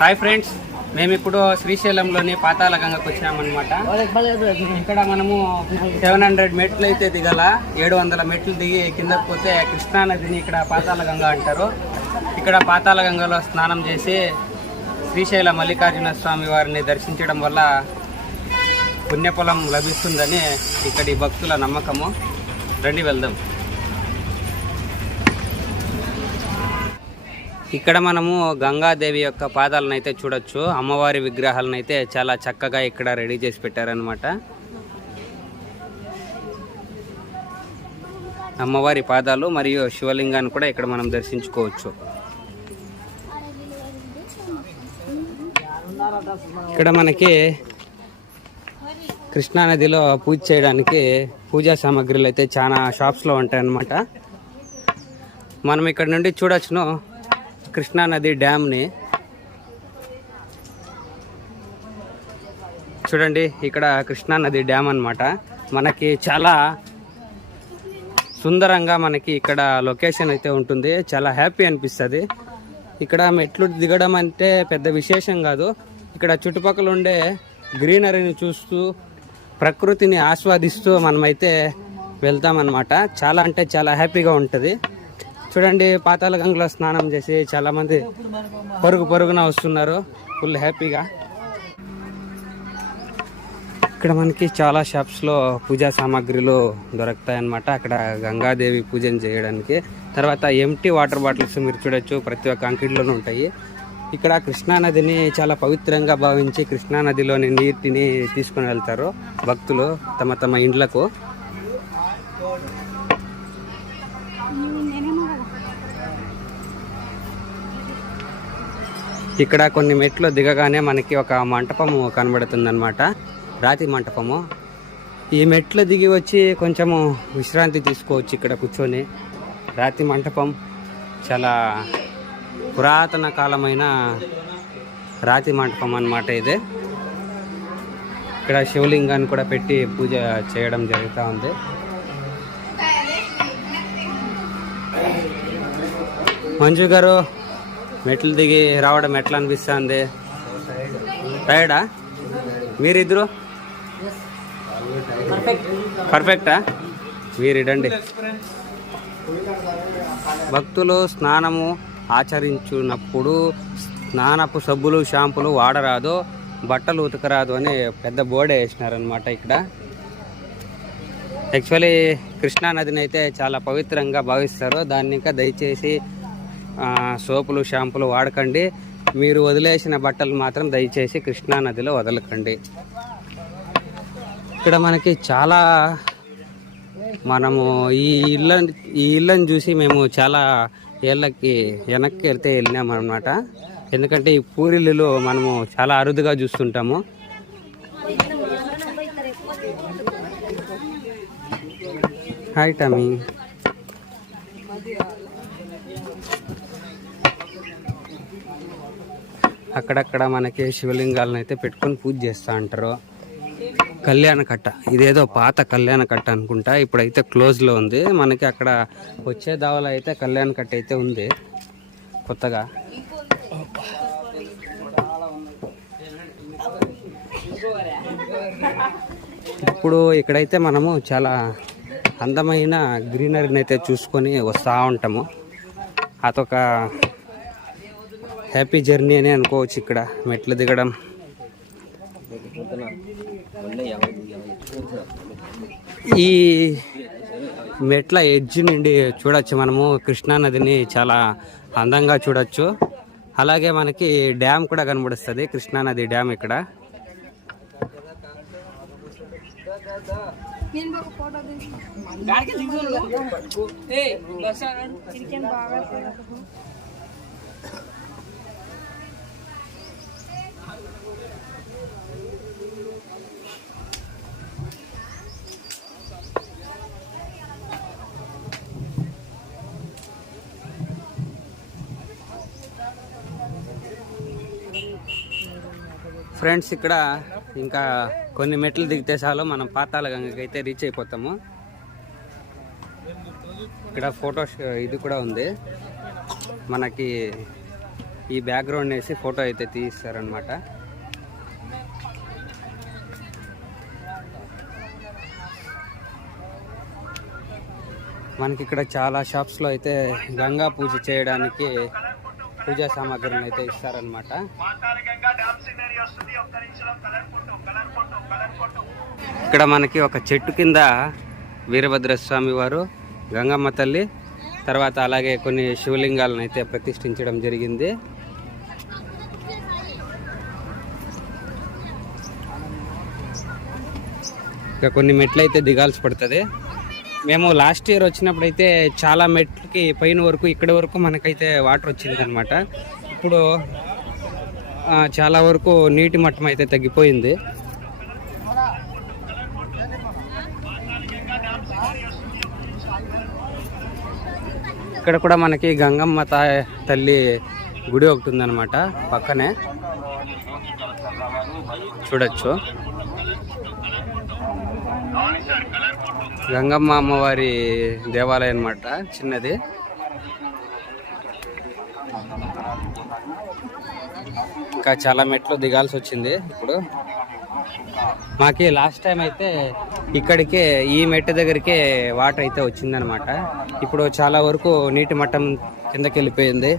Hi friends మేము ఇప్పుడు శ్రీశైలంలోని పాతాల గంగకు వచ్చినామన్నమాట. ఇక్కడ మనము సెవెన్ హండ్రెడ్ మెట్లు అయితే దిగల ఏడు వందల మెట్లు దిగి కింద పోతే కృష్ణా నదిని ఇక్కడ పాతాల గంగ అంటారు. ఇక్కడ పాతాల గంగలో స్నానం చేసి శ్రీశైల మల్లికార్జున స్వామి వారిని దర్శించడం వల్ల పుణ్యఫలం లభిస్తుందని ఇక్కడి భక్తుల నమ్మకము. రండి వెళ్దాం. ఇక్కడ మనము గంగాదేవి యొక్క పాదాలను అయితే చూడొచ్చు. అమ్మవారి విగ్రహాలను అయితే చాలా చక్కగా ఇక్కడ రెడీ చేసి పెట్టారనమాట అమ్మవారి పాదాలు మరియు శివలింగాన్ని కూడా ఇక్కడ మనం దర్శించుకోవచ్చు. ఇక్కడ మనకి కృష్ణానదిలో పూజ చేయడానికి పూజా సామాగ్రిలు అయితే చాలా షాప్స్లో ఉంటాయి అన్నమాట మనం ఇక్కడ నుండి చూడొచ్చును కృష్ణా నది డ్యామ్ని. చూడండి ఇక్కడ కృష్ణా నది డ్యామ్ అన్నమాట. మనకి చాలా సుందరంగా మనకి ఇక్కడ లొకేషన్ అయితే ఉంటుంది. చాలా హ్యాపీ అనిపిస్తుంది. ఇక్కడ మెట్లు దిగడం అంటే పెద్ద విశేషం కాదు. ఇక్కడ చుట్టుపక్కల ఉండే గ్రీనరీని చూస్తూ ప్రకృతిని ఆస్వాదిస్తూ మనమైతే వెళ్తామన్నమాట. చాలా అంటే చాలా హ్యాపీగా ఉంటుంది. చూడండి పాతాల గంగలో స్నానం చేసి చాలా మంది పరుగు పరుగున వస్తున్నారు. ఫుల్ హ్యాపీగా. ఇక్కడ మనకి చాలా షాప్స్లో పూజా సామాగ్రిలు దొరుకుతాయి అన్నమాట అక్కడ గంగాదేవి పూజను చేయడానికి. తర్వాత ఎంటీ వాటర్ బాటిల్స్ మీరు చూడొచ్చు. ప్రతి ఒక్క అంకిట్లోనూ ఉంటాయి. ఇక్కడ కృష్ణా నదిని చాలా పవిత్రంగా భావించి కృష్ణా నదిలోని నీటిని తీసుకుని వెళ్తారు భక్తులు తమ తమ ఇండ్లకు. ఇక్కడ కొన్ని మెట్లు దిగగానే మనకి ఒక మంటపము కనబడుతుందన్నమాట. రాతి మంటపము. ఈ మెట్లు దిగి వచ్చి కొంచెము విశ్రాంతి తీసుకోవచ్చు ఇక్కడ కూర్చొని. రాతి మంటపం చాలా పురాతన కాలమైన రాతి మంటపం అన్నమాట ఇది. ఇక్కడ శివలింగాన్ని కూడా పెట్టి పూజ చేయడం జరుగుతూ ఉంది. మంజు గారు మెట్లు దిగి రావడం ఎట్లా అనిపిస్తుంది? టైర్డా? మీరిద్దరు? పర్ఫెక్టా? మీరిడండి భక్తులు స్నానము ఆచరించున్నప్పుడు స్నానపు సబ్బులు షాంపులు వాడరాదు బట్టలు ఉతకరాదు అని పెద్ద బోర్డే వేసినారనమాట ఇక్కడ. యాక్చువల్లీ కృష్ణా నదిని అయితే చాలా పవిత్రంగా భావిస్తారు. దాన్ని ఇంకా దయచేసి సోపులు షాంపులు వాడకండి. మీరు వదిలేసిన బట్టలు మాత్రం దయచేసి కృష్ణా నదిలో వదలకండి. ఇక్కడ మనకి చాలా మనము ఈ ఇళ్ళ ఈ ఇళ్ళని చూసి మేము చాలా ఏళ్ళకి వెనక్కి వెళ్తే వెళ్ళినాం ఎందుకంటే ఈ పూరిళ్ళు మనము చాలా అరుదుగా చూస్తుంటాము. హాయ్ టమీ అక్కడక్కడ మనకి శివలింగాలను అయితే పెట్టుకొని పూజ చేస్తూ ఉంటారు కళ్యాణ కట్ట. ఇదేదో పాత కళ్యాణ కట్ట అనుకుంటా. ఇప్పుడైతే క్లోజ్లో ఉంది. మనకి అక్కడ వచ్చే దావలో అయితే కళ్యాణ కట్ట అయితే ఉంది. కొత్తగా. ఇప్పుడు ఇక్కడైతే మనము చాలా అందమైన గ్రీనరీని అయితే చూసుకొని వస్తూ ఉంటాము. అదొక హ్యాపీ జర్నీ అని అనుకోవచ్చు ఇక్కడ. మెట్లు దిగడం. ఈ మెట్ల ఎడ్జ్ నుండి చూడొచ్చు మనము. కృష్ణా నదిని చాలా అందంగా చూడొచ్చు. అలాగే మనకి డ్యామ్ కూడా కనబడుస్తుంది. కృష్ణా నది డ్యామ్ ఇక్కడ. ఫ్రెండ్స్ ఇక్కడ ఇంకా కొన్ని మెట్లు దిగితే చాలు మనం పాతాల గంగకి అయితే రీచ్ అయిపోతాము. ఇక్కడ ఫోటో ఇది కూడా ఉంది. మనకి ఈ బ్యాక్గ్రౌండ్ వేసి ఫోటో అయితే తీస్తారనమాట మనకి ఇక్కడ చాలా షాప్స్లో అయితే గంగా పూజ చేయడానికి పూజా సామాగ్రిని అయితే ఇస్తారనమాట ఇక్కడ మనకి ఒక చెట్టు కింద వీరభద్ర స్వామి వారు గంగమ్మ తల్లి తర్వాత అలాగే కొన్ని శివలింగాలను అయితే ప్రతిష్ఠించడం జరిగింది. ఇక కొన్ని మెట్లు అయితే దిగాల్సి పడుతుంది. మేము లాస్ట్ ఇయర్ వచ్చినప్పుడు అయితే చాలా మెట్లకి పైన వరకు ఇక్కడి వరకు మనకైతే వాటర్ వచ్చింది అనమాట ఇప్పుడు చాలా వరకు నీటి మట్టం అయితే తగ్గిపోయింది. ఇక్కడ కూడా మనకి గంగమ్మ తా తల్లి గుడి ఒకటి ఉందన్నమాట పక్కనే. చూడొచ్చు. గంగమ్మ అమ్మవారి దేవాలయం అన్నమాట చిన్నది. ఇంకా చాలా మెట్లు దిగాల్సి వచ్చింది ఇప్పుడు. మాకి లాస్ట్ టైం అయితే ఇక్కడికే ఈ మెట్టు దగ్గరికే వాటర్ అయితే వచ్చిందనమాట. ఇప్పుడు చాలా వరకు నీటి మట్టం కిందకి వెళ్ళిపోయింది.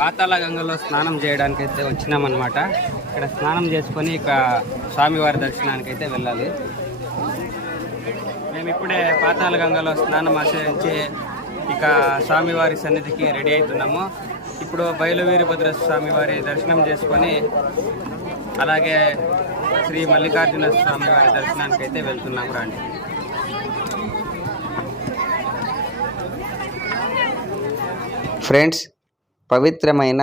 పాతాళ గంగలో స్నానం చేయడానికి అయితే వచ్చినామన్నమాట. ఇక్కడ స్నానం చేసుకొని ఇక స్వామివారి దర్శనానికి అయితే వెళ్ళాలి. మేము ఇప్పుడే పాతాళ గంగలో స్నానం ఆచరించి ఇక స్వామివారి సన్నిధికి రెడీ అవుతున్నాము. ఇప్పుడు బయలు వీరభద్ర స్వామివారి దర్శనం చేసుకొని అలాగే శ్రీ మల్లికార్జున స్వామివారి దర్శనానికి అయితే వెళ్తున్నాము రండి. ఫ్రెండ్స్ పవిత్రమైన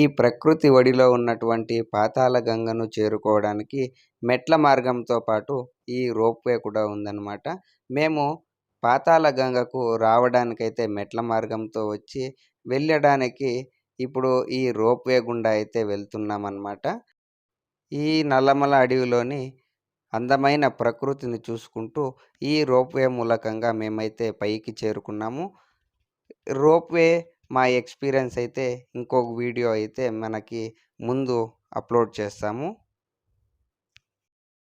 ఈ ప్రకృతి ఒడిలో ఉన్నటువంటి పాతాళ గంగను చేరుకోవడానికి మెట్ల మార్గంతో పాటు ఈ రోప్వే కూడా ఉందన్నమాట. మేము పాతాళ గంగకు రావడానికైతే మెట్ల మార్గంతో వచ్చి వెళ్ళడానికి ఇప్పుడు ఈ రోప్వే గుండా అయితే వెళ్తున్నామన్నమాట. ఈ నల్లమల అడవిలోని అందమైన ప్రకృతిని చూసుకుంటూ ఈ రోప్వే మూలకంగా మేమైతే పైకి చేరుకున్నాము. రోప్వే మా ఎక్స్పీరియన్స్ అయితే ఇంకొక వీడియో అయితే మనకి ముందు అప్లోడ్ చేస్తాము.